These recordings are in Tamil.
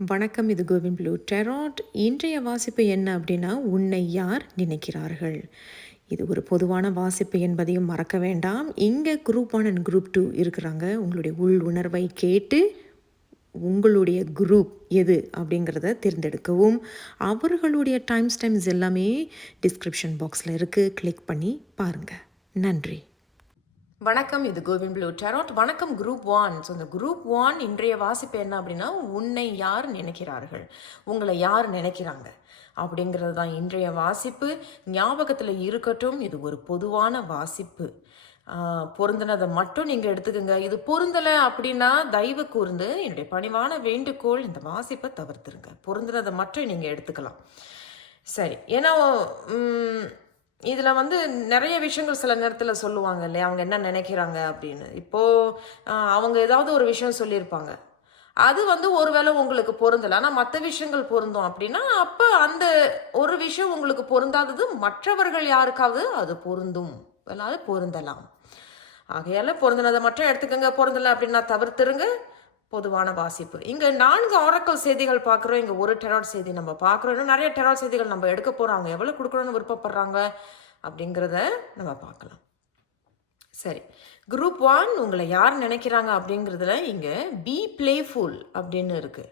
வணக்கம், இது கோவின் ப்ளூ டெராட். இன்றைய வாசிப்பு என்ன அப்படின்னா, உன்னை யார் நினைக்கிறார்கள். இது ஒரு பொதுவான வாசிப்பு என்பதையும் மறக்க வேண்டாம். இங்கே குரூப் 1 அண்ட் குரூப் 2 இருக்கிறாங்க. உங்களுடைய உள் உணர்வை கேட்டு உங்களுடைய குரூப் எது அப்படிங்கிறத தேர்ந்தெடுக்கவும். அவர்களுடைய டைம்ஸ் எல்லாமே டிஸ்கிரிப்ஷன் பாக்ஸில் இருக்குது. கிளிக் பண்ணி பாருங்கள். நன்றி. வணக்கம், இது கோவின் ப்ளூ டெராட். வணக்கம் குரூப் 1. ஸோ இந்த குரூப் 1 இன்றைய வாசிப்பு என்ன அப்படின்னா, உன்னை யார் நினைக்கிறார்கள், உங்களை யார் நினைக்கிறாங்க அப்படிங்கிறது தான் இன்றைய வாசிப்பு. ஞாபகத்தில் இருக்கட்டும், இது ஒரு பொதுவான வாசிப்பு. பொருந்தினதை மட்டும் நீங்கள் எடுத்துக்கோங்க. இது பொருந்தலை அப்படின்னா தயவு கூர்ந்து என்னுடைய பணிவான வேண்டுகோள், இந்த வாசிப்பை தவிர்த்துருங்க. பொருந்தினதை மட்டும் நீங்கள் எடுத்துக்கலாம். சரி, ஏன்னா இதில் நிறைய விஷயங்கள் சில நேரத்தில் சொல்லுவாங்க இல்லையா, அவங்க என்ன நினைக்கிறாங்க அப்படின்னு. இப்போது அவங்க ஏதாவது ஒரு விஷயம் சொல்லியிருப்பாங்க, அது ஒருவேளை உங்களுக்கு பொருந்தலை, ஆனால் மற்ற விஷயங்கள் பொருந்தும் அப்படின்னா, அப்போ அந்த ஒரு விஷயம் உங்களுக்கு பொருந்தாதது மற்றவர்கள் யாருக்காவது அது பொருந்தும், அது பொருந்தலாம். ஆகையால் பொருந்தினதை மட்டும் எடுத்துக்கோங்க. பொருந்தலை அப்படின்னா தவிர்த்துருங்க. பொதுவான வாசிப்பு. இங்கே 4 ஆரக்கல் செய்திகள் பார்க்குறோம். இங்கே ஒரு டெராட் செய்தி நம்ம பார்க்குறோம். இன்னும் நிறைய டெராட் செய்திகள் நம்ம எடுக்க போகிறோம். அவங்க எவ்வளோ கொடுக்கணும்னு விருப்பப்படுறாங்க அப்படிங்கிறத நம்ம பார்க்கலாம். சரி, குரூப் 1 உங்களை யார் நினைக்கிறாங்க அப்படிங்கிறதுல இங்கே பி பிளேஃபுல் அப்படின்னு இருக்கு.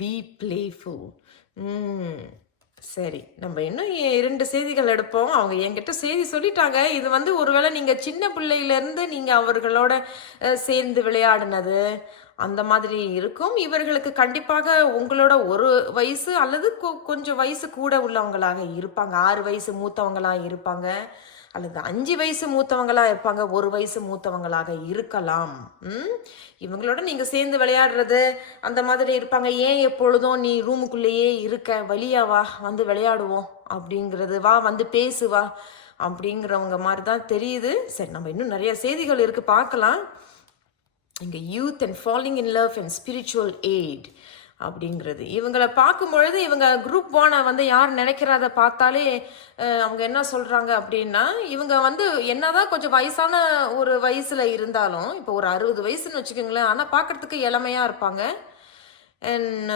Be playful. சரி, நம்ம இன்னும் 2 செய்திகள் எடுப்போம். அவங்க என்கிட்ட செய்தி சொல்லிட்டாங்க. இது ஒருவேளை நீங்கள் சின்ன பிள்ளையிலேருந்து நீங்கள் அவர்களோட சேர்ந்து விளையாடினது அந்த மாதிரி இருக்கும். இவர்களுக்கு கண்டிப்பாக உங்களோட ஒரு வயசு அல்லது கொஞ்சம் வயசு கூட உள்ளவங்களாக இருப்பாங்க. 6 வயசு மூத்தவங்களாக இருப்பாங்க, அல்லது 5 வயசு மூத்தவங்களாக இருப்பாங்க, 1 வயசு மூத்தவங்களாக இருக்கலாம். இவங்களோட நீங்கள் சேர்ந்து விளையாடுறது அந்த மாதிரி இருப்பாங்க. ஏன் எப்பொழுதும் நீ ரூமுக்குள்ளேயே இருக்க, வழியா வா, விளையாடுவோம் அப்படிங்கிறது, வா பேசுவா அப்படிங்கிறவங்க மாதிரி தான் தெரியுது. சரி, நம்ம இன்னும் நிறைய செய்திகள் இருக்குது, பார்க்கலாம். இங்கே youth and falling in love and spiritual eight அப்படிங்கிறது. இவங்களை பார்க்கும்பொழுது இவங்க குரூப் 1 யார் நினைக்கிறத பார்த்தாலே அவங்க என்ன சொல்கிறாங்க அப்படின்னா, இவங்க என்னதான் கொஞ்சம் வயசான ஒரு வயசில் இருந்தாலும், இப்போ ஒரு 60 வயசுன்னு வச்சுக்கோங்களேன், ஆனால் பார்க்குறதுக்கு இளமையாக இருப்பாங்க. அண்ட்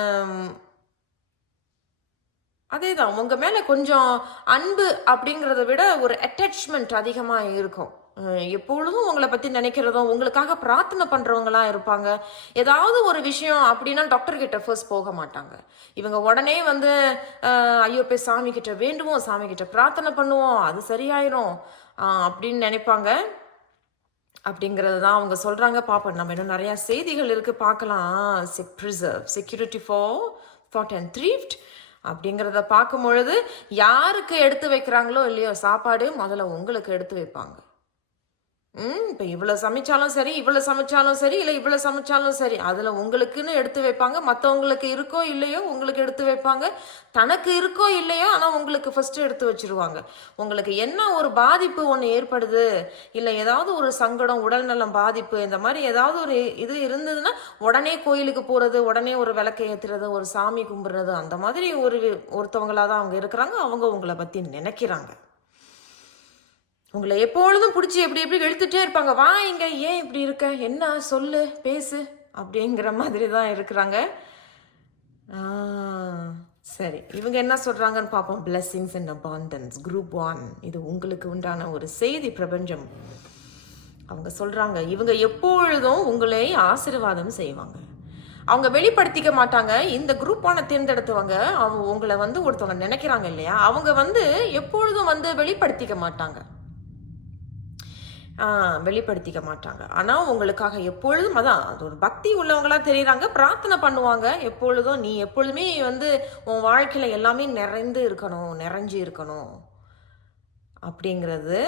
அதே தான், உங்கள் மேலே கொஞ்சம் அன்பு அப்படிங்கிறத விட ஒரு அட்டாச்மெண்ட் அதிகமாக இருக்கும். எப்பொழுதும் உங்களை பற்றி நினைக்கிறதும், உங்களுக்காக பிரார்த்தனை பண்ணுறவங்களாம் இருப்பாங்க. ஏதாவது ஒரு விஷயம் அப்படின்னா டாக்டர்கிட்ட ஃபர்ஸ்ட் போக மாட்டாங்க. இவங்க உடனே ஐயோ போய் சாமி கிட்ட வேண்டுவோம், சாமி கிட்ட பிரார்த்தனை பண்ணுவோம், அது சரியாயிரும் அப்படின்னு நினைப்பாங்க. அப்படிங்கிறது தான் அவங்க சொல்கிறாங்க. பார்ப்போம், நம்ம இன்னும் நிறையா செய்திகள் இருக்குது, பார்க்கலாம். Preserve security for thought and thrift அப்படிங்கிறத பார்க்கும் பொழுது, யாருக்கு எடுத்து வைக்கிறாங்களோ இல்லையோ சாப்பாடு, முதல்ல உங்களுக்கு எடுத்து வைப்பாங்க. இப்போ இவ்வளோ சமைச்சாலும் சரி, இவ்வளோ சமைச்சாலும் சரி, இல்லை இவ்வளோ சமைச்சாலும் சரி, அதில் உங்களுக்குன்னு எடுத்து வைப்பாங்க. மற்றவங்களுக்கு இருக்கோ இல்லையோ உங்களுக்கு எடுத்து வைப்பாங்க. தனக்கு இருக்கோ இல்லையோ ஆனால் உங்களுக்கு ஃபஸ்ட்டு எடுத்து வச்சுருவாங்க. உங்களுக்கு என்ன ஒரு பாதிப்பு ஒன்று ஏற்படுது, இல்லை ஏதாவது ஒரு சங்கடம், உடல்நலம் பாதிப்பு, இந்த மாதிரி ஏதாவது ஒரு இது இருந்ததுன்னா உடனே கோயிலுக்கு போகிறது, உடனே ஒரு விளக்கை ஏற்றுறது, ஒரு சாமி கும்பிட்றது, அந்த மாதிரி ஒருத்தவங்களாக தான் அவங்க இருக்கிறாங்க. அவங்க உங்களை பற்றி நினைக்கிறாங்க. உங்களை எப்பொழுதும் பிடிச்சி எப்படி எப்படி இழுத்துட்டே இருப்பாங்க. வா இங்க, ஏன் இப்படி இருக்க, என்ன சொல்லு, பேசு அப்படிங்கிற மாதிரி தான் இருக்கிறாங்க. சரி, இவங்க என்ன சொல்றாங்கன்னு பார்ப்போம். Blessings and abundance, group 1. இது உங்களுக்கு உண்டான ஒரு செய்தி பிரபஞ்சம். அவங்க சொல்றாங்க, இவங்க எப்பொழுதும் உங்களை ஆசீர்வாதம் செய்வாங்க. அவங்க வெளிப்படுத்திக்க மாட்டாங்க. இந்த குரூப் 1 தேர்ந்தெடுத்தவங்க, அவங்க உங்களை ஒருத்தவங்க நினைக்கிறாங்க இல்லையா, அவங்க எப்பொழுதும் வெளிப்படுத்திக்க மாட்டாங்க, வெளிப்படுத்திக்க மாட்டாங்க. ஆனால் உங்களுக்காக எப்பொழுதும் அது ஒரு பக்தி உள்ளவங்களாக தெரியுறாங்க. பிரார்த்தனை பண்ணுவாங்க எப்பொழுதும். நீ எப்பொழுதுமே உன் வாழ்க்கையில் எல்லாமே நிறைஞ்சு இருக்கணும் அப்படிங்கிறது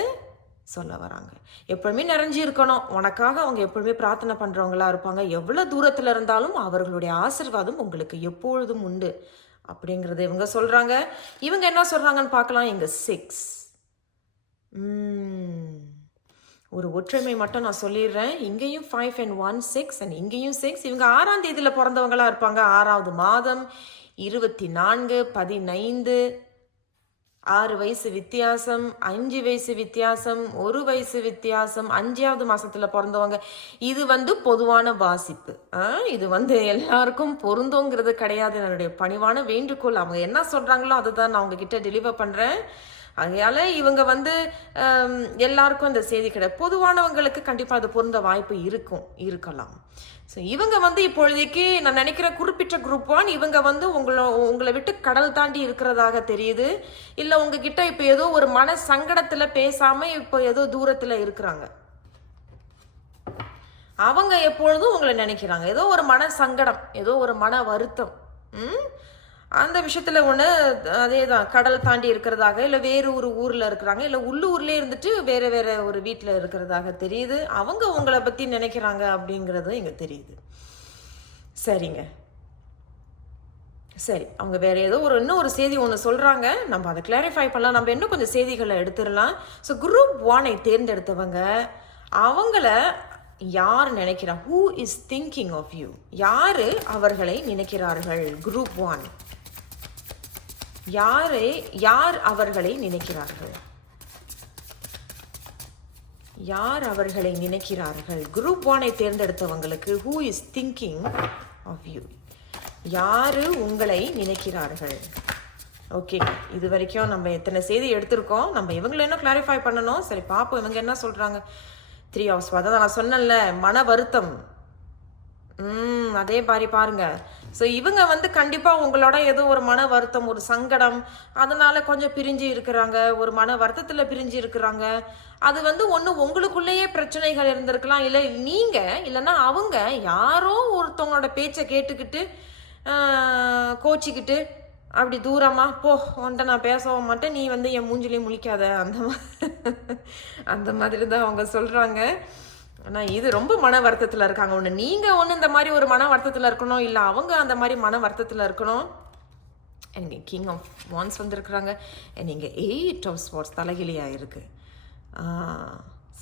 சொல்ல வராங்க. எப்பொழுதுமே நிறைஞ்சு இருக்கணும். உனக்காக அவங்க எப்பொழுதுமே பிரார்த்தனை பண்ணுறவங்களா இருப்பாங்க. எவ்வளோ தூரத்தில் இருந்தாலும் அவர்களுடைய ஆசீர்வாதம் உங்களுக்கு எப்பொழுதும் உண்டு அப்படிங்கிறது இவங்க சொல்கிறாங்க. இவங்க என்ன சொல்கிறாங்கன்னு பார்க்கலாம். இங்கே 6 ஒரு ஒற்றுமை மட்டும் நான் சொல்லிடுறேன். இங்கேயும் 5 and 1 6 அண்ட் இங்கேயும் 6. இவங்க 6ஆம் தேதியில் பிறந்தவங்களா இருப்பாங்க. 6வது மாதம் 24/15 6 வயசு வித்தியாசம், 5 வயசு வித்தியாசம், 1 வயசு வித்தியாசம், 5வது மாசத்துல பிறந்தவங்க. இது பொதுவான வாசிப்பு. இது எல்லாருக்கும் பொருந்துங்கிறது கிடையாது. என்னுடைய பணிவான வேண்டுகோள். அவங்க என்ன சொல்றாங்களோ அதுதான் நான் உங்ககிட்ட டெலிவர் பண்றேன். அதனால இவங்க எல்லாருக்கும் இந்த செய்தி கிடையாது. பொதுவானவங்களுக்கு கண்டிப்பா அது பொருந்த வாய்ப்பு இருக்கலாம். ஸோ இவங்க இப்பொழுதைக்கு நான் நினைக்கிற குறிப்பிட்ட குரூப் 1 இவங்க உங்களை விட்டு கடல் தாண்டி இருக்கிறதாக தெரியுது. இல்லை உங்ககிட்ட இப்போ ஏதோ ஒரு மன சங்கடத்தில் பேசாம இப்போ ஏதோ தூரத்தில் இருக்கிறாங்க. அவங்க எப்பொழுதும் உங்களை நினைக்கிறாங்க. ஏதோ ஒரு மன சங்கடம், ஏதோ ஒரு மன வருத்தம். அந்த விஷயத்துல ஒன்று அதே தான், கடல் தாண்டி இருக்கிறதாக, இல்லை வேறு ஒரு ஊரில் இருக்கிறாங்க, இல்லை உள்ளூர்லேயே இருந்துட்டு வேற வேற ஒரு வீட்டில் இருக்கிறதாக தெரியுது. அவங்க உங்களை பற்றி நினைக்கிறாங்க அப்படிங்கிறது இங்கே தெரியுது. சரிங்க, சரி. அவங்க வேற ஏதோ இன்னும் ஒரு செய்தி ஒன்று சொல்கிறாங்க. நம்ம அதை கிளாரிஃபை பண்ணலாம். நம்ம இன்னும் கொஞ்சம் செய்திகளை எடுத்துடலாம். ஸோ குரூப் 1 தேர்ந்தெடுத்தவங்க அவங்கள யார் நினைக்கிறா? Who is thinking of you? யாரு அவர்களை நினைக்கிறார்கள்? குரூப் 1 யார் அவர்களை நினைக்கிறார்கள்? யார் அவர்களை நினைக்கிறார்கள்? குரூப் 1 தேர்ந்தெடுத்தவங்களுக்கு who is thinking of you? யாரு உங்களை நினைக்கிறார்கள்? ஓகே, இது வரைக்கும் நம்ம எத்தனை செய்தி எடுத்திருக்கோம். நம்ம இவங்களை என்ன கிளாரிஃபை பண்ணணும். சரி, பாப்போம் இவங்க என்ன சொல்றாங்க. 3 hours அதான் நான் சொன்னேன்ல, மன வருத்தம். அதே மாதிரி பாருங்க. ஸோ இவங்க கண்டிப்பா உங்களோட ஏதோ ஒரு மன வருத்தம், ஒரு சங்கடம், அதனால கொஞ்சம் பிரிஞ்சு இருக்கிறாங்க. ஒரு மன வருத்தத்துல பிரிஞ்சு இருக்கிறாங்க. அது ஒன்று உங்களுக்குள்ளேயே பிரச்சனைகள் இருந்திருக்கலாம், இல்லை நீங்க இல்லைன்னா அவங்க யாரோ ஒருத்தவங்களோட பேச்சை கேட்டுக்கிட்டு கோச்சிக்கிட்டு அப்படி தூரமா போ, உன்ட்ட நான் பேசவும் மாட்டேன், நீ என் மூஞ்சிலையும் முழிக்காத, அந்த மாதிரி தான் அவங்க சொல்றாங்க. ஆனால் இது ரொம்ப மன வருத்தத்தில் இருக்காங்க. நீங்கள் இந்த மாதிரி ஒரு மன வருத்தத்தில் இருக்கணும், இல்லை அவங்க அந்த மாதிரி மன வருத்தத்தில் இருக்கணும். எனக்கு கிங் ஆஃப் வான்ஸ் வந்திருக்கிறாங்க. நீங்கள் 8 of Swords தலைகிலியாக இருக்கு.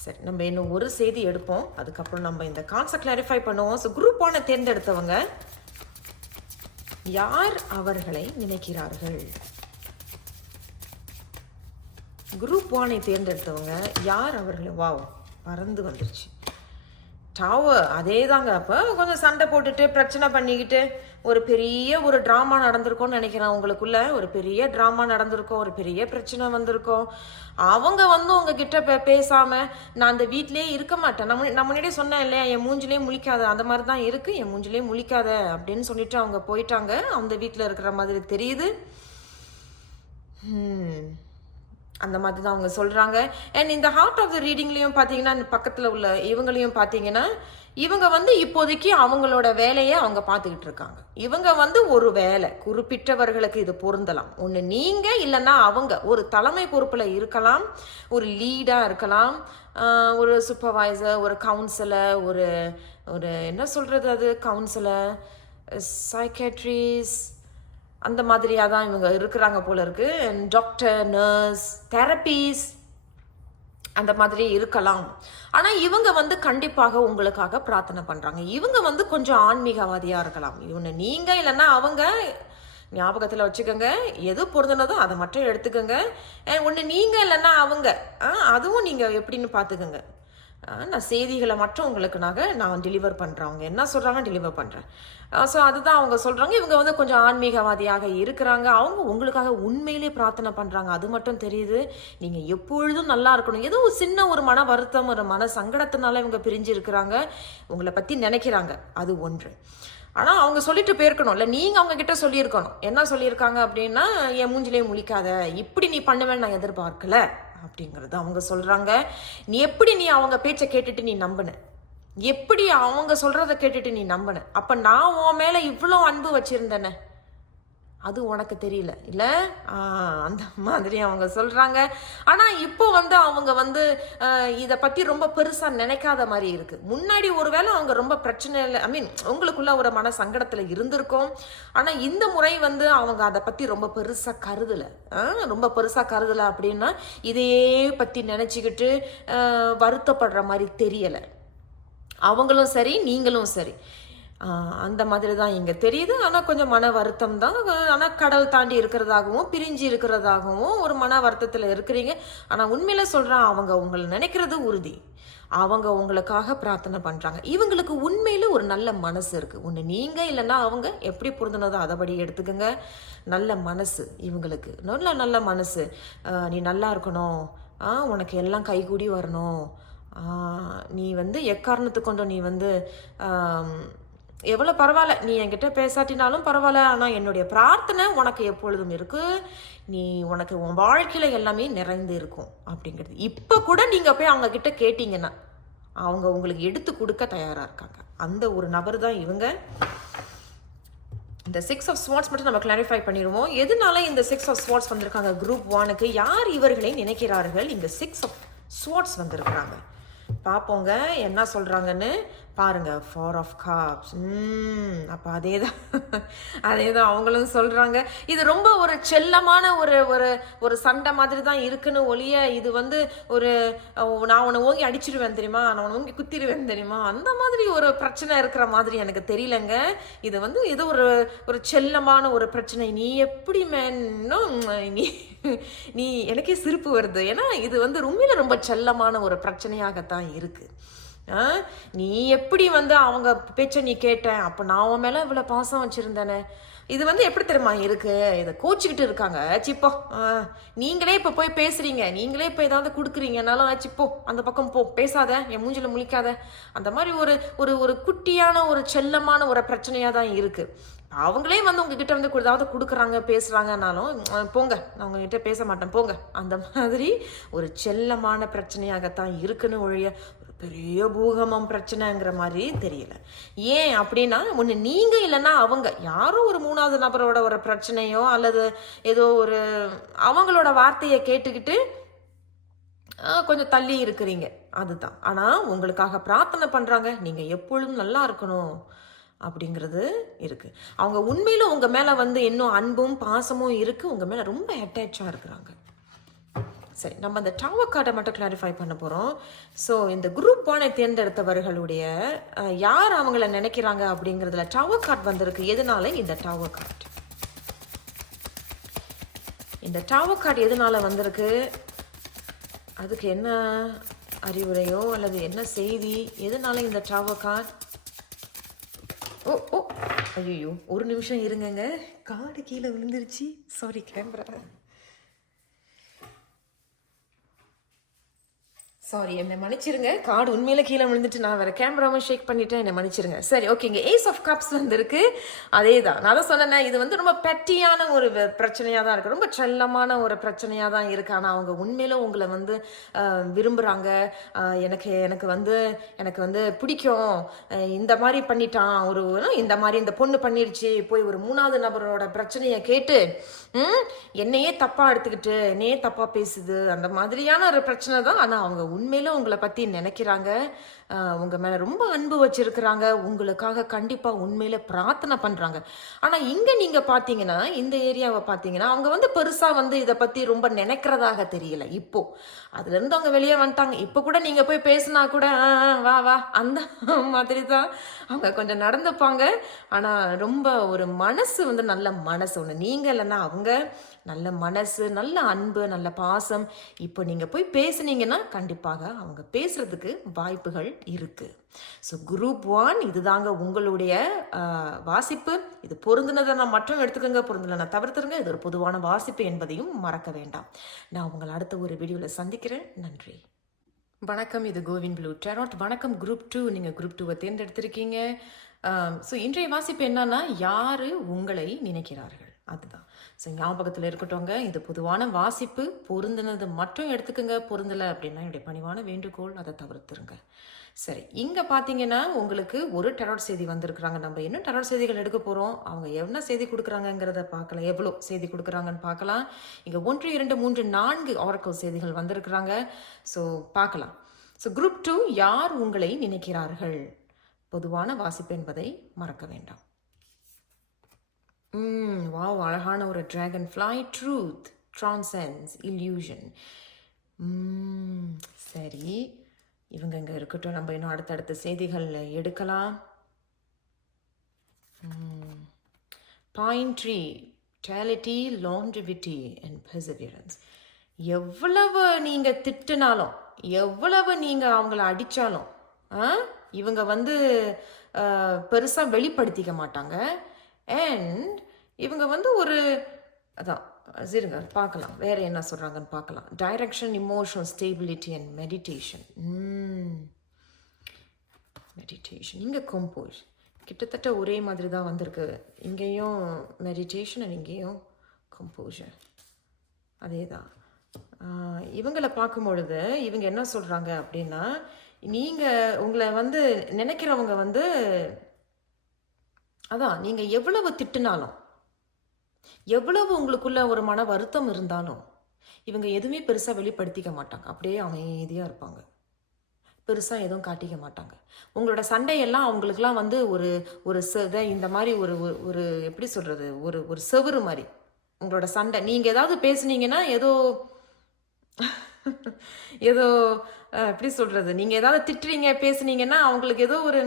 சரி, நம்ம இன்னும் ஒரு செய்தி எடுப்போம், அதுக்கப்புறம் நம்ம இந்த கான்செப்ட் கிளாரிஃபை பண்ணுவோம். ஸோ குரூப் 1 தேர்ந்தெடுத்தவங்க யார் அவர்களை நினைக்கிறார்கள்? குரூப் 1 தேர்ந்தெடுத்தவங்க யார் அவர்களை? வாவ், பறந்து வந்துருச்சு டவர். அதே தாங்க. அப்போ கொஞ்சம் சண்டை போட்டுட்டு பிரச்சனை பண்ணிக்கிட்டு ஒரு பெரிய ஒரு ட்ராமா நடந்திருக்கோன்னு நினைக்கிறேன். உங்களுக்குள்ள ஒரு பெரிய ட்ராமா நடந்திருக்கோம், ஒரு பெரிய பிரச்சனை வந்திருக்கோம். அவங்க உங்ககிட்ட பேசாம நான் அந்த வீட்டிலே இருக்க மாட்டேன், நான் முன்னாடியே சொன்னேன் இல்லையா, என் மூஞ்சிலே முழிக்காத, அந்த மாதிரி தான் இருக்கு, என் மூஞ்சிலே முழிக்காத அப்படின்னு சொல்லிட்டு அவங்க போயிட்டாங்க. அந்த வீட்டில் இருக்கிற மாதிரி தெரியுது. அந்த மாதிரி தான் அவங்க சொல்கிறாங்க. அண்ட் இந்த ஹார்ட் ஆஃப் த ரீடிங்லேயும் பார்த்தீங்கன்னா, பக்கத்தில் உள்ள இவங்களையும் பார்த்தீங்கன்னா, இவங்க இப்போதைக்கு அவங்களோட வேலையை அவங்க பார்த்துக்கிட்டு இருக்காங்க. இவங்க ஒரு வேலை, குறிப்பிட்டவர்களுக்கு இது பொருந்தலாம். ஒன்று நீங்கள் இல்லைன்னா அவங்க ஒரு தலைமை பொறுப்பில் இருக்கலாம், ஒரு லீடாக இருக்கலாம், ஒரு சூப்பர்வைசர், ஒரு கவுன்சிலர், ஒரு ஒரு என்ன சொல்கிறது, அது கவுன்சிலர், சைக்காட்ரிஸ், அந்த மாதிரியாக தான் இவங்க இருக்கிறாங்க போல இருக்கு. டாக்டர், நர்ஸ், தெரப்பீஸ் அந்த மாதிரி இருக்கலாம். ஆனால் இவங்க கண்டிப்பாக உங்களுக்காக பிரார்த்தனை பண்ணுறாங்க. இவங்க கொஞ்சம் ஆன்மீகவாதியாக இருக்கலாம். இவங்க நீங்கள் இல்லைன்னா அவங்க. ஞாபகத்தில் வச்சுக்கோங்க, எது பொருந்தினதோ அதை மட்டும் எடுத்துக்கோங்க. ஒன்று நீங்கள் இல்லைன்னா அவங்க, அதுவும் நீங்கள் எப்படின்னு பார்த்துக்கோங்க. நான் செய்திகளை மட்டும் உங்களுக்கு நான் டெலிவர் பண்ணுறேன். அவங்க என்ன சொல்கிறாங்க டெலிவர் பண்ணுறேன். ஸோ அதுதான் அவங்க சொல்கிறாங்க. இவங்க கொஞ்சம் ஆன்மீகவாதியாக இருக்கிறாங்க. அவங்க உங்களுக்காக உண்மையிலே பிரார்த்தனை பண்ணுறாங்க, அது மட்டும் தெரியுது. நீங்கள் எப்பொழுதும் நல்லா இருக்கணும். ஏதோ ஒரு சின்ன ஒரு மன வருத்தம், ஒரு மன சங்கடத்தினால இவங்க பிரிஞ்சு இருக்கிறாங்க. உங்களை பற்றி நினைக்கிறாங்க, அது ஒன்று. ஆனால் அவங்க சொல்லிட்டு போயிருக்கணும், இல்லை நீங்கள் அவங்க கிட்ட சொல்லியிருக்கணும். என்ன சொல்லியிருக்காங்க அப்படின்னா, என் மூஞ்சிலே முழிக்காத, இப்படி நீ பண்ணுவேன்னு நான் எதிர்பார்க்கல அப்படிங்கிறது அவங்க சொல்கிறாங்க. நீ அவங்க பேச்சை கேட்டுட்டு நீ நம்பின, எப்படி அவங்க சொல்கிறத கேட்டுட்டு நீ நம்பின, அப்போ நான் உன் மேலே இவ்வளோ அன்பு வச்சுருந்தேனே, அது உனக்கு தெரியல இல்லை? அந்த மாதிரி அவங்க சொல்கிறாங்க. ஆனால் இப்போ அவங்க இதை பற்றி ரொம்ப பெருசாக நினைக்காத மாதிரி இருக்குது. முன்னாடி ஒருவேளை அவங்க ரொம்ப பிரச்சனை இல்லை, உங்களுக்குள்ள ஒரு மன சங்கடத்தில் இருந்திருக்கும். ஆனால் இந்த முறை அவங்க அதை பற்றி ரொம்ப பெருசாக கருதலை. அப்படின்னா இதையே பற்றி நினச்சிக்கிட்டு வருத்தப்படுற மாதிரி தெரியலை. அவங்களும் சரி, நீங்களும் சரி. அந்த மாதிரி தான் இங்கே தெரியுது. ஆனால் கொஞ்சம் மன வருத்தம் தான். ஆனால் கடல் தாண்டி இருக்கிறதாகவும் பிரிஞ்சு இருக்கிறதாகவும் ஒரு மன வருத்தத்தில் இருக்கிறீங்க. ஆனால் உண்மையில சொல்கிறேன், அவங்க உங்களை நினைக்கிறது உறுதி. அவங்க உங்களுக்காக பிரார்த்தனை பண்ணுறாங்க. இவங்களுக்கு உண்மையில ஒரு நல்ல மனசு இருக்குது. ஒன்று நீங்கள் இல்லைன்னா அவங்க எப்படி பொருந்தினதோ அதைபடி எடுத்துக்கோங்க. நல்ல மனசு இவங்களுக்கு, நல்ல மனசு. நீ நல்லா இருக்கணும், உனக்கு எல்லாம் கைகூடி வரணும், நீ எக்காரணத்து கொண்டு நீ எவ்வளோ பரவாயில்ல, நீ என்கிட்ட பேசாட்டினாலும் பரவாயில்ல, ஆனால் என்னுடைய பிரார்த்தனை உனக்கு எப்பொழுதும் இருக்கு, உனக்கு உன் வாழ்க்கையில் எல்லாமே நிறைந்து இருக்கும் அப்படிங்கிறது. இப்போ கூட நீங்கள் போய் அவங்க கிட்ட கேட்டீங்கன்னா அவங்க உங்களுக்கு எடுத்து கொடுக்க தயாராக இருக்காங்க. அந்த ஒரு நபர் தான் இவங்க. இந்த 6 of Swords மட்டும் நம்ம கிளாரிஃபை பண்ணிடுவோம். எதனால இந்த 6 of Swords வந்திருக்காங்க குரூப் 1க்கு? யார் இவர்களை நினைக்கிறார்கள்? இந்த 6 of Swords வந்திருக்கிறாங்க. பார்ப்போங்க என்ன சொல்கிறாங்கன்னு பாருங்க. 4 of Cups. அப்போ அதே தான் அவங்களும் சொல்கிறாங்க. இது ரொம்ப ஒரு செல்லமான ஒரு சண்டை மாதிரி தான் இருக்குன்னு ஒழிய, இது ஒரு நான் உன்னை ஓங்கி அடிச்சிடுவேன் தெரியுமா, நான் உன்னை ஓங்கி குத்திடுவேன் தெரியுமா, அந்த மாதிரி ஒரு பிரச்சனை இருக்கிற மாதிரி எனக்கு தெரியலங்க. இது ஏதோ ஒரு செல்லமான ஒரு பிரச்சனை. நீ எப்படி மேனும் நீ எனக்கே சிரிப்பு வருது. ஏன்னா இது உண்மையில ரொம்ப செல்லமான ஒரு பிரச்சனையாகத்தான் இருக்கு. நீ எப்படி அவங்க பேச்ச நீ கேட்ட, அப்போ நான் உன் மேலே இவ்வளோ பாசம் வச்சுருந்தேனே. இது எப்படி தெரியுமா இருக்கு, இதை கோச்சிக்கிட்டு இருக்காங்க. சிப்போ, நீங்களே இப்போ போய் பேசுறீங்க, நீங்களே இப்போ ஏதாவது கொடுக்குறீங்கனாலும் சிப்போ அந்த பக்கம் போ, பேசாத, என் மூஞ்சில முழிக்காத. அந்த மாதிரி ஒரு குட்டியான ஒரு செல்லமான ஒரு பிரச்சனையாக தான் இருக்கு. அவங்களே உங்ககிட்ட ஏதாவது கொடுக்குறாங்க பேசுகிறாங்கனாலும் போங்க, நான் உங்ககிட்ட பேச மாட்டேன் போங்க, அந்த மாதிரி ஒரு செல்லமான பிரச்சனையாகத்தான் இருக்குன்னு ஒழிய ஒரு பெரிய பூகம்பம் பிரச்சனைங்கிற மாதிரி தெரியல. ஏன் அப்படின்னா, ஒன்று நீங்கள் இல்லைன்னா அவங்க யாரோ ஒரு 3வது நபரோட ஒரு பிரச்சனையோ அல்லது ஏதோ அவங்களோட வார்த்தையை கேட்டுக்கிட்டு கொஞ்சம் தள்ளி இருக்கிறீங்க, அதுதான். ஆனால் உங்களுக்காக பிரார்த்தனை பண்ணுறாங்க, நீங்கள் எப்பொழுதும் நல்லா இருக்கணும் அப்படிங்கிறது இருக்குது. அவங்க உண்மையில உங்கள் மேலே இன்னும் அன்பும் பாசமும் இருக்குது, உங்கள் மேலே ரொம்ப அட்டாச்சாக இருக்கிறாங்க. சரி, நம்ம அந்த டவர் கார்டை மட்டும் கிளாரிஃபை பண்ண போகிறோம். ஸோ இந்த குரூப் 1 தேர்ந்தெடுத்தவர்களுடைய யார் அவங்கள நினைக்கிறாங்க அப்படிங்கிறதுல டவர் கார்டு வந்திருக்கு. எதனால இந்த டவர் கார்டு, இந்த டவர் கார்டு எதனால வந்திருக்கு, அதுக்கு என்ன அறிவுரையோ அல்லது என்ன செய்தி, எதனால இந்த டவர் கார்டு? ஓ ஐயோ, ஒரு நிமிஷம் இருங்கங்க, கார்டு கீழே விழுந்துருச்சு. சாரி கேமரா, சாரி, என்னை மன்னிச்சிருங்க. கார்டு உண்மையில கீழே விழுந்துட்டு நான் வேற கேமராவும் ஷேக் பண்ணிட்டேன், என்னை மன்னிச்சிருங்க. சரி, ஓகேங்க. ஏஸ் ஆஃப் கப்ஸ் வந்திருக்கு. அதே தான் நான் தான் சொன்னேன், இது ரொம்ப பெட்டியான ஒரு பிரச்சனையாக தான் இருக்குது, ரொம்ப செல்லமான ஒரு பிரச்சனையாக தான் இருக்குது. ஆனால் அவங்க உண்மையில உங்களை விரும்புகிறாங்க. எனக்கு பிடிக்கும், இந்த மாதிரி பண்ணிட்டான், இந்த மாதிரி இந்த பொண்ணு பண்ணிருச்சு, போய் ஒரு 3வது நபரோட பிரச்சனையை கேட்டு என்னையே தப்பாக எடுத்துக்கிட்டு என்னையே தப்பாக பேசுது, அந்த மாதிரியான ஒரு பிரச்சனை தான். ஆனால் அவங்க உண்மையில உங்களை பற்றி நினைக்கிறாங்க, உங்கள் மேலே ரொம்ப அன்பு வச்சுருக்கிறாங்க, உங்களுக்காக கண்டிப்பாக உண்மையில பிரார்த்தனை பண்ணுறாங்க. ஆனால் இங்கே நீங்கள் பார்த்தீங்கன்னா, இந்த ஏரியாவை பார்த்தீங்கன்னா அவங்க பெருசாக இதை பற்றி ரொம்ப நினைக்கிறதாக தெரியல. இப்போது அதுலேருந்து அவங்க வெளியே வந்துட்டாங்க. இப்போ கூட நீங்கள் போய் பேசுனா கூட வா வா அந்த மாதிரி தான் அவங்க கொஞ்சம் நடந்துப்பாங்க. ஆனால் ரொம்ப ஒரு மனசு நல்ல மனசு ஒன்று. நீங்கள் இல்லைன்னா அவங்க நல்ல மனசு, நல்ல அன்பு, நல்ல பாசம். இப்போ நீங்கள் போய் பேசுனீங்கன்னா கண்டிப்பாக அவங்க பேசுறதுக்கு வாய்ப்புகள் இருக்கு. ஸோ குரூப் 1 இதுதாங்க உங்களுடைய வாசிப்பு. இது பொருந்தினதை நான் மட்டும் எடுத்துக்கோங்க, பொருந்தலைன்னா தவிர்த்துருங்க. இது ஒரு பொதுவான வாசிப்பு என்பதையும் மறக்க வேண்டாம். நான் உங்களை அடுத்த ஒரு வீடியோவில் சந்திக்கிறேன். நன்றி, வணக்கம். இது கோவின் ப்ளூ டேரோட். வணக்கம் குரூப் 2, நீங்கள் குரூப் 2வை தேர்ந்தெடுத்திருக்கீங்க. ஸோ இன்றைய வாசிப்பு என்னன்னா, யார் உங்களை நினைக்கிறார்கள், அதுதான். ஸோ ஞாபகத்தில் இருக்கட்டோங்க, இது பொதுவான வாசிப்பு, பொருந்தினது மட்டும் எடுத்துக்கோங்க, பொருந்தலை அப்படின்னா என்னுடைய பணிவான வேண்டுகோள், அதை தவிர்த்துருங்க. சரி, இங்கே பார்த்தீங்கன்னா உங்களுக்கு ஒரு டெராட் செய்தி வந்திருக்கிறாங்க. நம்ம என்ன டெராட் செய்திகள் எடுக்க போகிறோம், அவங்க என்ன செய்தி கொடுக்குறாங்கங்கிறத பார்க்கலாம், எவ்வளோ செய்தி கொடுக்குறாங்கன்னு பார்க்கலாம். இங்கே 1, 2, 3, 4 ஆரக்கல் செய்திகள் வந்திருக்கிறாங்க. ஸோ பார்க்கலாம். ஸோ குரூப் 2, யார் உங்களை நினைக்கிறார்கள், பொதுவான வாசிப்பு என்பதை மறக்க வேண்டாம். வாவ், அழகான ஒரு dragonfly. Truth transcends illusion. சரி, இவங்க இங்கே இருக்கட்டும், நம்ம இன்னும் அடுத்தடுத்த செய்திகள் எடுக்கலாம். Point tree vitality, longevity and perseverance. எவ்வளவு நீங்க திட்டுனாலும், எவ்வளவு நீங்க அவங்கள அடிச்சாலும், இவங்க வந்து பெருசா வெளிப்படுத்திக்க மாட்டாங்க. அண்ட் இவங்க வந்து ஒரு அதான் இருங்க பார்க்கலாம் வேற என்ன சொல்றாங்கன்னு பார்க்கலாம். Direction, emotional stability and meditation. Meditation இங்கே கம்போஸ் கிட்டத்தட்ட ஒரே மாதிரி தான் வந்திருக்கு. இங்கேயும் மெடிடேஷன் அண்ட் இங்கேயும் கம்போஷர் அதே தான். இவங்களை பார்க்கும் பொழுது இவங்க என்ன சொல்கிறாங்க அப்படின்னா, நீங்கள் உங்களை வந்து நினைக்கிறவங்க வந்து அதான் நீங்கள் எவ்வளவு திட்டுனாலும், எவ்வளவு உங்களுக்குள்ள ஒரு மன வருத்தம் இருந்தாலும் இவங்க எதுவுமே பெருசாக வெளிப்படுத்திக்க மாட்டாங்க. அப்படியே அமைதியாக இருப்பாங்க. பெருசாக எதுவும் காட்டிக்க மாட்டாங்க. உங்களோட சண்டையெல்லாம் அவங்களுக்குலாம் வந்து ஒரு ஒரு இந்த மாதிரி ஒரு ஒரு எப்படி சொல்கிறது, ஒரு ஒரு செவுறு மாதிரி உங்களோட சண்டை. நீங்கள் ஏதாவது பேசுனீங்கன்னா ஏதோ ஏதோ எப்படி சொல்கிறது, நீங்கள் ஏதாவது திட்டுறீங்க பேசுனீங்கன்னா அவங்களுக்கு ஏதோ ஒரு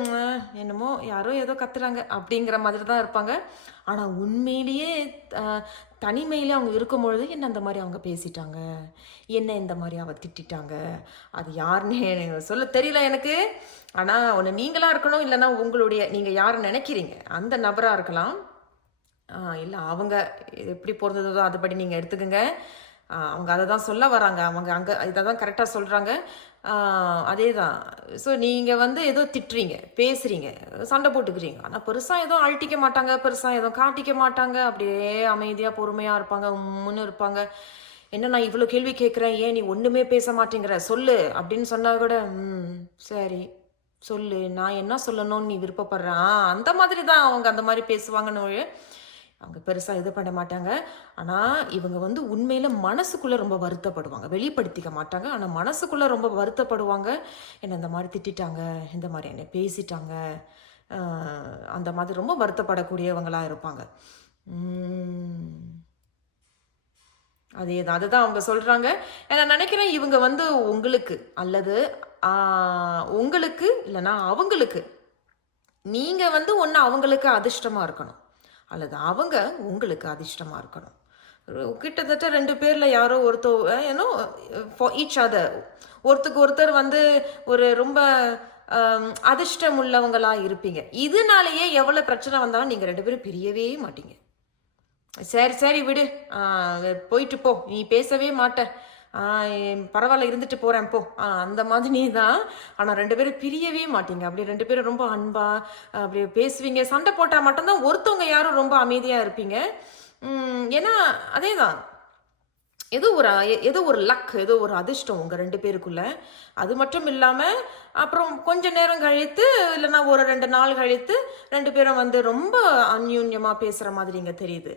என்னமோ யாரோ ஏதோ கத்துறாங்க அப்படிங்கிற மாதிரி தான் இருப்பாங்க. ஆனால் உண்மையிலேயே தனிமையிலே அவங்க இருக்கும் பொழுது என்ன அந்த மாதிரி அவங்க பேசிட்டாங்க, என்ன இந்த மாதிரி அவ திட்டாங்க, அது யாருன்னு சொல்ல தெரியல எனக்கு. ஆனால் ஒன்று நீங்களாக இருக்கணும், இல்லைன்னா உங்களுடைய நீங்கள் யார் நினைக்கிறீங்க அந்த நபராக இருக்கலாம். இல்லை அவங்க எப்படி பொருந்ததோ அதுபடி நீங்கள் எடுத்துக்கோங்க. அவங்க அதை தான் சொல்ல வராங்க. அவங்க அங்கே இதை தான் கரெக்டாக சொல்கிறாங்க. அதே தான். ஸோ நீங்கள் வந்து ஏதோ திட்டுறீங்க, பேசுகிறீங்க, சண்டை போட்டுக்கிறீங்க, ஆனால் பெருசாக எதுவும் அழட்டிக்க மாட்டாங்க, பெருசாக எதுவும் காட்டிக்க மாட்டாங்க. அப்படியே அமைதியாக பொறுமையாக இருப்பாங்க, உம்முன்னு இருப்பாங்க. என்ன நான் இவ்வளோ கேள்வி கேட்குறேன், ஏன் நீ ஒன்றுமே பேச மாட்டேங்கிற, சொல்லு அப்படின்னு சொன்னால் கூட சரி சொல்லு, நான் என்ன சொல்லணும்னு நீ விருப்பப்படுறேன், அந்த மாதிரி தான் அவங்க அந்த மாதிரி பேசுவாங்கன்னு. அவங்க பெருசாக இது பண்ண மாட்டாங்க. ஆனால் இவங்க வந்து உண்மையில் மனசுக்குள்ளே ரொம்ப வருத்தப்படுவாங்க, வெளிப்படுத்திக்க மாட்டாங்க. ஆனால் மனசுக்குள்ளே ரொம்ப வருத்தப்படுவாங்க. என்னை இந்த மாதிரி திட்டாங்க, இந்த மாதிரி என்னை பேசிட்டாங்க, அந்த மாதிரி ரொம்ப வருத்தப்படக்கூடியவங்களாக இருப்பாங்க. அதே தான், அதுதான் அவங்க சொல்கிறாங்க. நான் நினைக்கிறேன் இவங்க வந்து உங்களுக்கு அல்லது உங்களுக்கு இல்லைன்னா அவங்களுக்கு, நீங்கள் வந்து ஒன்று அவங்களுக்கு அதிர்ஷ்டமாக இருக்கணும் அல்லது அவங்க உங்களுக்கு அதிர்ஷ்டமாக இருக்கணும். கிட்டத்தட்ட 2 பேரில் யாரோ ஒருத்தர் ஏன்னோ ஃபார் ஈச் அதர், ஒருத்தருக்கு ஒருத்தர் வந்து ஒரு ரொம்ப அதிர்ஷ்டம் உள்ளவங்களாக இருப்பீங்க. இதனாலேயே எவ்வளோ பிரச்சனை வந்தாலும் நீங்கள் 2 பேரும் பிரியவே மாட்டீங்க. சரி சரி விடு, போயிட்டு போ, நீ பேசவே மாட்ட, பரவாயில்ல இருந்துட்டு போகிறேன் போ, அந்த மாதிரி தான். ஆனால் 2 பேரும் பிரியவே மாட்டீங்க. அப்படி 2 பேரும் ரொம்ப அன்பாக அப்படி பேசுவீங்க. சண்டை போட்டால் மட்டும்தான் ஒருத்தவங்க யாரும் ரொம்ப அமைதியாக இருப்பீங்க. ஏன்னா அதே தான், ஏதோ ஒரு லக், ஏதோ ஒரு அதிர்ஷ்டம் உங்கள் 2 பேருக்குள்ள. அது மட்டும் இல்லாமல் அப்புறம் கொஞ்ச நேரம் கழித்து இல்லைன்னா ஒரு 2 நாள் கழித்து 2 பேரும் வந்து ரொம்ப அந்யூன்யமாக பேசுகிற மாதிரி இங்கே தெரியுது.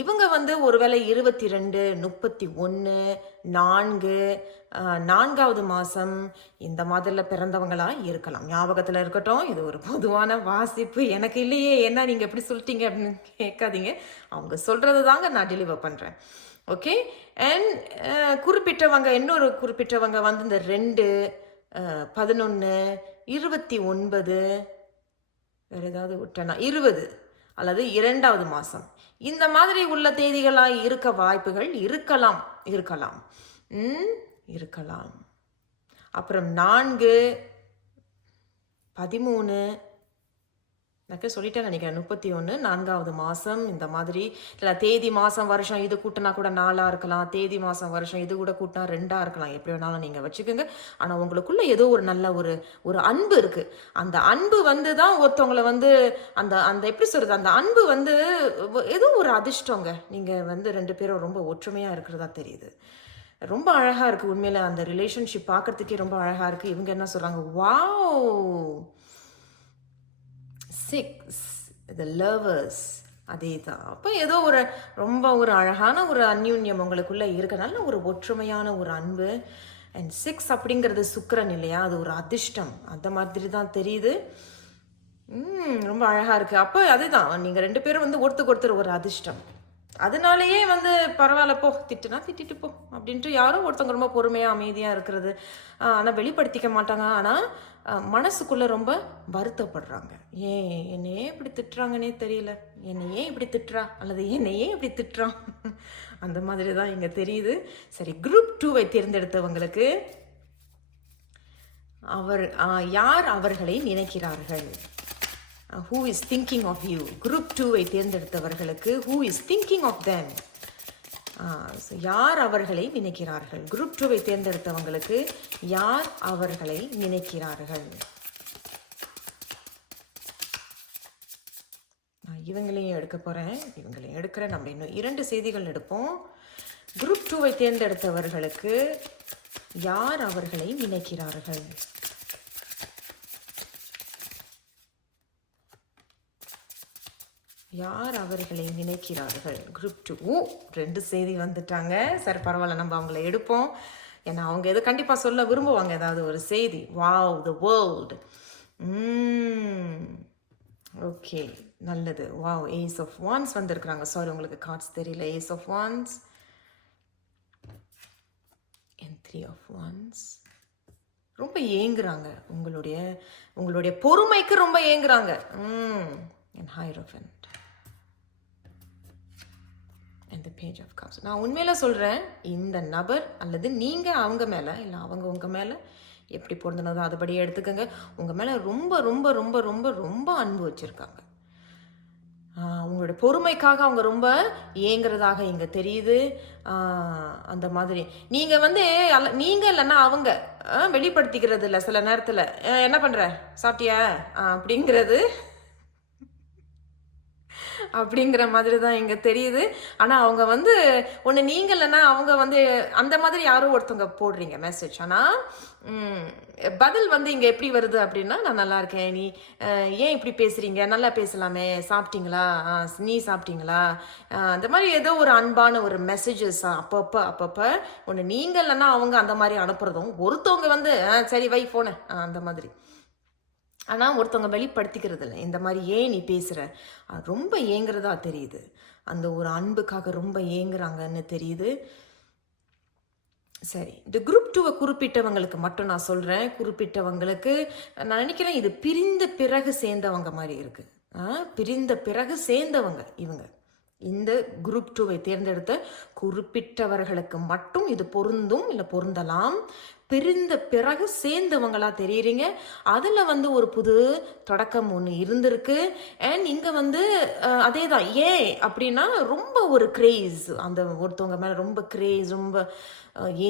இவங்க வந்து ஒருவேளை 22, 31, 4, 4வது மாதம் இந்த மாதிரில பிறந்தவங்களாக இருக்கலாம். ஞாபகத்தில் இருக்கட்டும், இது ஒரு பொதுவான வாசிப்பு, எனக்கு இல்லையே என்ன நீங்கள் எப்படி சொல்லிட்டீங்க அப்படின்னு கேட்காதீங்க. அவங்க சொல்கிறது தாங்க நான் டெலிவர் பண்ணுறேன். ஓகே. அண்ட் இன்னொரு குறிப்பிட்டவங்க வந்து இந்த 2, 11, 29, வேறு ஏதாவது விட்டேன்னா 20 அல்லது 2வது மாதம் இந்த மாதிரி உள்ள தேதிகளாக இருக்க வாய்ப்புகள் இருக்கலாம். அப்புறம் 4, 13 சொல்லிட்டேன் நினைக்கிறேன், 31, 4வது மாதம் இந்த மாதிரி. இல்லை தேதி மாதம் வருஷம் இது கூட்டினா கூட 4ஆக இருக்கலாம், தேதி மாதம் வருஷம் இது கூட கூட்டினா 2ஆக இருக்கலாம், எப்படி வேணாலும் நீங்கள் வச்சுக்கோங்க. ஆனால் உங்களுக்குள்ள ஏதோ ஒரு நல்ல ஒரு அன்பு இருக்குது. அந்த அன்பு வந்து தான் ஒருத்தவங்களை வந்து அந்த எப்படி சொல்கிறது, அந்த அன்பு வந்து ஏதோ ஒரு அதிர்ஷ்டங்க. நீங்கள் வந்து 2 பேரும் ரொம்ப ஒற்றுமையாக இருக்கிறதா தெரியுது. ரொம்ப அழகாக இருக்குது உண்மையில். அந்த ரிலேஷன்ஷிப் பார்க்குறதுக்கே ரொம்ப அழகாக இருக்குது. இவங்க என்ன சொல்கிறாங்க, வாவ் 6 the lovers. அதே தான். அப்போ ஏதோ ரொம்ப ஒரு அழகான ஒரு அந்யூன்யம் உங்களுக்குள்ளே இருக்க, நல்ல ஒரு ஒற்றுமையான ஒரு அன்பு. அண்ட் 6 அப்படிங்கிறது சுக்கிரன் இல்லையா, அது ஒரு அதிர்ஷ்டம், அந்த மாதிரி தான் தெரியுது. ரொம்ப அழகாக இருக்குது. அப்போ அதுதான், நீங்கள் 2 பேரும் வந்து ஒருத்தருக்கு ஒருத்தர் ஒரு அதிர்ஷ்டம். அதனாலேயே வந்து பரவாயில்ல போ, திட்டுனா திட்டிட்டு போ அப்படின்ட்டு யாரோ ஒருத்தவங்க ரொம்ப பொறுமையாக அமைதியாக இருக்கிறது. ஆனால் வெளிப்படுத்திக்க மாட்டாங்க. ஆனால் மனசுக்குள்ளே ரொம்ப வருத்தப்படுறாங்க. ஏன் என்னையே இப்படி திட்டுறாங்கன்னே தெரியல, என்னையே இப்படி திட்டுறா அல்லது என்னையே இப்படி திட்டுறான் அந்த மாதிரி தான் இங்கே தெரியுது. சரி, குரூப் 2வை தேர்ந்தெடுத்தவங்களுக்கு யார் அவர்களை நினைக்கிறார்கள்? Who is thinking of you? Group 2வை தேர்ந்தெடுத்தவர்களுக்கு who is thinking of them? யார் அவர்களை நினைக்கிறார்கள்? குரூப் 2வை தேர்ந்தெடுத்தவங்களுக்கு யார் அவர்களை நினைக்கிறார்கள்? நான் இவங்களையும் எடுக்க போகிறேன், இவங்களையும் எடுக்கிறேன். நம்ம இன்னும் 2 செய்திகள் எடுப்போம். குரூப் 2வை தேர்ந்தெடுத்தவர்களுக்கு யார் அவர்களை நினைக்கிறார்கள்? யார் அவர்களை நினைக்கிறார்கள்? குரூப் 2. 2 செய்தி வந்துட்டாங்க. சரி, பரவாயில்ல, நம்ம அவங்கள எடுப்போம். ஏன்னா அவங்க எது கண்டிப்பாக சொல்ல விரும்புவாங்க, ஏதாவது ஒரு செய்தி. Wow, the world. ஓகே, நல்லது. வாவ், ஏஸ் ஆஃப் வான்ஸ் வந்திருக்கிறாங்க. சாரி, உங்களுக்கு கார்ட்ஸ் தெரியல. Ace of wands and 3 of wands. ரொம்ப ஏங்குறாங்க, உங்களுடைய பொறுமைக்கு ரொம்ப ஏங்குறாங்க. and Hierophant and the Page of Cups. நான் உண்மையில சொல்கிறேன், இந்த நபர் அல்லது நீங்கள் அவங்க மேலே இல்லை அவங்க உங்கள் மேலே எப்படி பொருந்தினதோ அதுபடியே எடுத்துக்கோங்க. உங்கள் மேலே ரொம்ப ரொம்ப ரொம்ப ரொம்ப ரொம்ப அன்பு வச்சுருக்காங்க. உங்களோட பொறுமைக்காக அவங்க ரொம்ப ஏங்குறதாக இங்கே தெரியுது. அந்த மாதிரி நீங்கள் வந்து நீங்கள் இல்லைன்னா அவங்க வெளிப்படுத்திக்கிறது இல்லை. சில நேரத்தில் என்ன பண்ணுற, சாப்பிட்டியா அப்படிங்கிற மாதிரி தான் இங்கே தெரியுது. ஆனால் அவங்க வந்து ஒன்று நீங்கள் இல்லைன்னா அவங்க வந்து அந்த மாதிரி யாரோ ஒருத்தவங்க போடுறீங்க மெசேஜ். ஆனால் பதில் வந்து இங்கே எப்படி வருது அப்படின்னா, நான் நல்லா இருக்கேன், நீ ஏன் இப்படி பேசுகிறீங்க, நல்லா பேசலாமே, சாப்பிட்டீங்களா, நீ சாப்பிட்டீங்களா, அந்த மாதிரி ஏதோ ஒரு அன்பான ஒரு மெசேஜஸ் அப்பப்போ ஒன்று நீங்கள் இல்லைன்னா அவங்க அந்த மாதிரி அனுப்புகிறதும், ஒருத்தவங்க வந்து சரி வை ஃபோனை அந்த மாதிரி. ஆனால் ஒருத்தவங்க வெளிப்படுத்திக்கிறது இல்லை. இந்த மாதிரி ஏன் நீ பேசுகிற, ரொம்ப ஏங்குறதா தெரியுது. அந்த ஒரு அன்புக்காக ரொம்ப ஏங்குறாங்கன்னு தெரியுது. சரி, இந்த குரூப் 2வை குறிப்பிட்டவங்களுக்கு மட்டும் நான் சொல்கிறேன். குறிப்பிட்டவங்களுக்கு நான் நினைக்கிறேன் இது பிரிந்த பிறகு சேர்ந்தவங்க மாதிரி இருக்குது. பிரிந்த பிறகு சேர்ந்தவங்க இவங்க. இந்த குரூப் 2வை தேர்ந்தெடுத்த குறிப்பிட்டவர்களுக்கு மட்டும் இது பொருந்தும், இல்லை பொருந்தலாம். பிரிந்த பிறகு சேர்ந்தவங்களா தெரியுறீங்க. அதில் வந்து ஒரு புது தொடக்கம் ஒன்று இருந்திருக்கு. அண்ட் இங்கே வந்து அதே தான். ஏன் அப்படின்னா ரொம்ப ஒரு கிரேஸ், அந்த ஒருத்தவங்க மேலே ரொம்ப கிரேஸ், ரொம்ப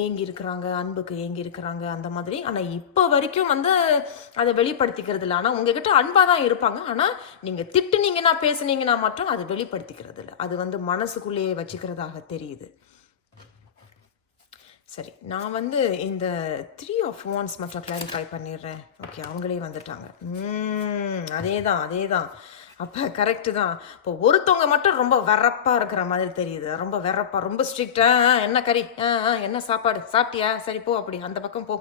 ஏங்கி இருக்கிறாங்க, அன்புக்கு ஏங்கி இருக்கிறாங்க அந்த மாதிரி. ஆனால் இப்போ வரைக்கும் வந்து அதை வெளிப்படுத்திக்கிறது இல்லை. ஆனால் உங்ககிட்ட அன்பாக தான் இருப்பாங்க. ஆனால் நீங்கள் திட்டுனீங்கன்னா பேசுனீங்கன்னா மட்டும் அது வெளிப்படுத்திக்கிறது இல்லை. அது வந்து மனசுக்குள்ளேயே வச்சுக்கிறதாக தெரியுது. சரி, நான் வந்து இந்த 3 of wands மட்டும் கிளாரிஃபை பண்ணிடுறேன். ஓகே, அவங்களே வந்துட்டாங்க. அதே தான். அப்போ கரெக்டு தான். இப்போ ஒருத்தவங்க மட்டும் ரொம்ப வெறப்பாக இருக்கிற மாதிரி தெரியுது. ரொம்ப வெறப்பாக, ரொம்ப ஸ்ட்ரிக்டாக. என்ன கறி, என்ன சாப்பாடு, சாப்பிட்டியா, சரி போ, அப்படி அந்த பக்கம் போ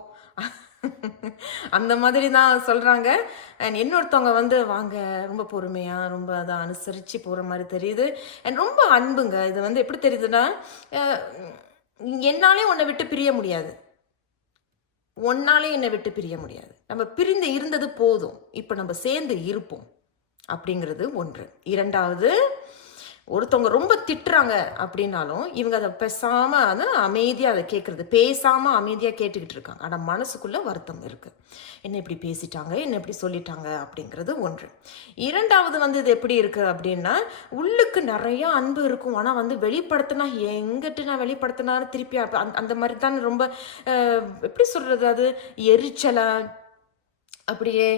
அந்த மாதிரி தான் சொல்கிறாங்க. அண்ட் இன்னொருத்தவங்க வந்து வாங்க, ரொம்ப பொறுமையாக, ரொம்ப அதை அனுசரித்து போகிற மாதிரி தெரியுது. அண்ட் ரொம்ப அன்புங்க. இது வந்து எப்படி தெரியுதுன்னா, என்னாலே உன்னை விட்டு பிரிய முடியாது, ஒன்னாலே என்னை விட்டு பிரிய முடியாது, நம்ம பிரிந்து இருந்தது போதும், இப்போ நம்ம சேர்ந்து இருப்போம் அப்படிங்கிறது ஒன்று. இரண்டாவது, ஒருத்தவங்க ரொம்ப திட்டுறாங்க அப்படின்னாலும் இவங்க அதை பேசாமல் அதை அமைதியாக அதை கேட்குறது, பேசாமல் அமைதியாக கேட்டுக்கிட்டு இருக்காங்க. ஆனால் மனசுக்குள்ளே வருத்தம் இருக்குது, என்ன இப்படி பேசிட்டாங்க, என்ன இப்படி சொல்லிட்டாங்க அப்படிங்கிறது ஒன்று. இரண்டாவது வந்து இது எப்படி இருக்குது அப்படின்னா, உள்ளுக்கு நிறையா அன்பு இருக்கும். ஆனால் வந்து வெளிப்படுத்தினா எங்கிட்ட நான் வெளிப்படுத்தினாலும் திருப்பி அந்த மாதிரி தான் ரொம்ப எப்படி சொல்கிறது, அது எரிச்சலை அப்படியே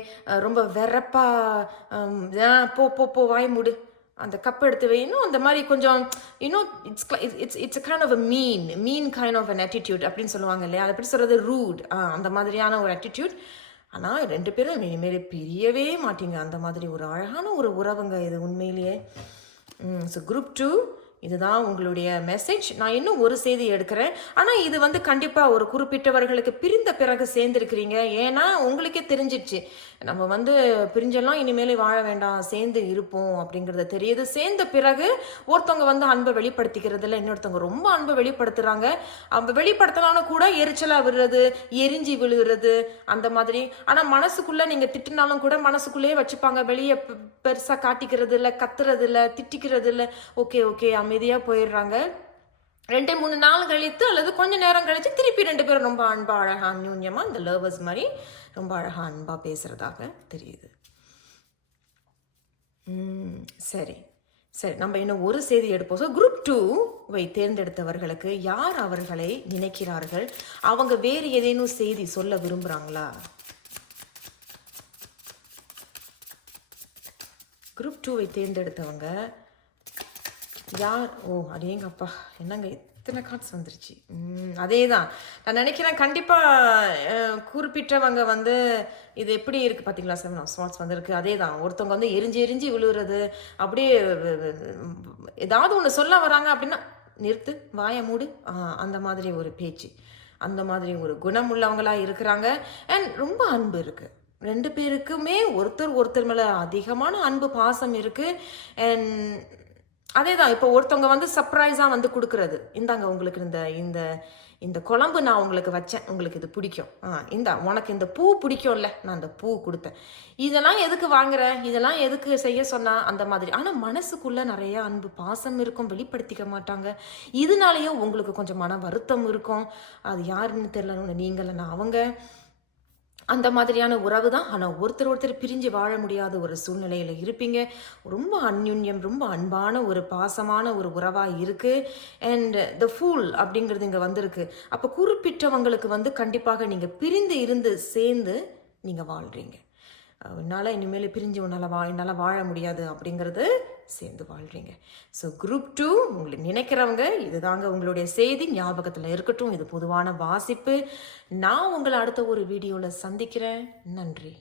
ரொம்ப வெறப்பா, போ வாய் மூடு, அந்த கப் எடுத்து வைக்கணும், அந்த மாதிரி கொஞ்சம் it's kind of a mean kind of an attitude அப்படின்னு சொல்லுவாங்க இல்லையா, அது எப்படி சொல்கிறது, ரூட், அந்த மாதிரியான ஒரு ஆட்டிடியூட். ஆனால் 2 பேரும் இனிமேல் பிரியவே மாட்டீங்க. அந்த மாதிரி ஒரு அழகான ஒரு உறவுங்க இது உண்மையிலேயே. ஸோ குரூப் 2 இதுதான் உங்களுடைய மெசேஜ். நான் இன்னும் ஒரு செய்தி எடுக்கிறேன். ஆனால் இது வந்து கண்டிப்பாக ஒரு குறிப்பிட்டவர்களுக்கு பிரிந்த பிறகு சேர்ந்துருக்கிறீங்க. ஏன்னா உங்களுக்கே தெரிஞ்சிடுச்சு, நம்ம வந்து பிரிஞ்செல்லாம் இனிமேலே வாழ வேண்டாம், சேர்ந்து இருப்போம் அப்படிங்கிறது தெரியுது. சேர்ந்த பிறகு ஒருத்தவங்க வந்து அன்பை வெளிப்படுத்திக்கிறதுல இன்னொருத்தவங்க ரொம்ப அன்பை வெளிப்படுத்துகிறாங்க. அவங்க வெளிப்படுத்தலான்னு கூட எரிச்சலாக விழுறது, எரிஞ்சி விழுகிறது அந்த மாதிரி. ஆனால் மனசுக்குள்ளே நீங்கள் திட்டினாலும் கூட மனசுக்குள்ளேயே வச்சுப்பாங்க. வெளியே பெருசாக காட்டிக்கிறது இல்லை, கத்துறது இல்லை, திட்டிக்கிறது இல்லை. ஓகே ஓகே அமைதியாக போயிடுறாங்க. 2-3 நாள் கழித்து அல்லது கொஞ்ச நேரம் கழித்து திருப்பி 2 பேரும் ரொம்ப அன்பா அழகா அந்யூன்யமாக இந்த லவர்ஸ் மாதிரி ரொம்ப அழகா அன்பா பேசுறதாக தெரியுது. சரி சரி, நம்ம இன்னும் ஒரு செய்தி எடுப்போம். ஸோ குரூப் 2வை தேர்ந்தெடுத்தவர்களுக்கு யார் அவர்களை நினைக்கிறார்கள்? அவங்க வேறு ஏதேனும் செய்தி சொல்ல விரும்புகிறாங்களா? குரூப் 2வை தேர்ந்தெடுத்தவங்க யார்? ஓ அடேங்கப்பா, என்னங்க இத்தனை கார்ட்ஸ் வந்துருச்சு. அதே தான் நான் நினைக்கிறேன். கண்டிப்பாக குறிப்பிட்டவங்க வந்து இது எப்படி இருக்குது பார்த்தீங்களா, 7 of Swords வந்திருக்கு. அதே தான், ஒருத்தவங்க வந்து எரிஞ்சு விழுகிறது, அப்படியே ஏதாவது ஒன்று சொல்ல வராங்க அப்படின்னா நிறுத்து, வாயை மூடு, அந்த மாதிரி ஒரு பேச்சு, அந்த மாதிரி ஒரு குணம் உள்ளவங்களாக இருக்கிறாங்க. அண்ட் ரொம்ப அன்பு இருக்குது 2 பேருக்குமே. ஒருத்தர் மேலே அதிகமான அன்பு பாசம் இருக்குது. அண்ட் அதே தான், இப்போ ஒருத்தவங்க வந்து சர்ப்ரைஸாக வந்து கொடுக்குறது, இந்தாங்க உங்களுக்கு இந்த இந்த குழம்பு நான் உங்களுக்கு வச்சேன், உங்களுக்கு இது பிடிக்கும், இந்தா உனக்கு இந்த பூ பிடிக்கும்ல, நான் அந்த பூ கொடுத்தேன், இதெல்லாம் எதுக்கு வாங்குற, இதெல்லாம் எதுக்கு செய்ய சொன்னா, அந்த மாதிரி. ஆனால் மனசுக்குள்ளே நிறைய அன்பு பாசம் இருக்கும், வெளிப்படுத்திக்க மாட்டாங்க. இதனாலேயும் உங்களுக்கு கொஞ்சம் மன வருத்தம் இருக்கும். அது யாருன்னு தெரியல, நீங்கள அவங்க அந்த மாதிரியான உறவு தான். ஆனால் ஒருத்தர் பிரிஞ்சு வாழ முடியாத ஒரு சூழ்நிலையில் இருப்பீங்க. ரொம்ப அந்யுன்யம், ரொம்ப அன்பான ஒரு பாசமான ஒரு உறவாக இருக்குது. அண்ட் த ஃபூல் அப்படிங்கிறது இங்கே வந்திருக்கு. அப்போ குறிப்பிட்டவங்களுக்கு வந்து கண்டிப்பாக நீங்கள் பிரிந்து இருந்து சேர்ந்து நீங்கள் வாழ்கிறீங்க. என்னால் இனிமேல் பிரிஞ்சு என்னால் வாழ முடியாது அப்படிங்கிறது சேர்ந்து வாழ்கிறீங்க. ஸோ குரூப் 2 உங்களுக்கு நினைக்கிறவங்க இதுதாங்க உங்களுடைய செய்தி, ஞாபகத்தில் இருக்கட்டும். இது பொதுவான வாசிப்பு. நான் உங்களை அடுத்த ஒரு வீடியோவில் சந்திக்கிறேன். நன்றி.